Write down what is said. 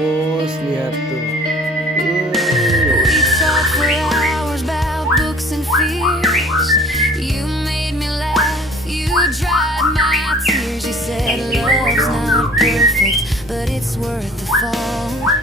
bos, lihat tuh. We talked for hours about books and fears. You made me laugh, you dried my tears. You said love's not perfect, but it's worth the fall.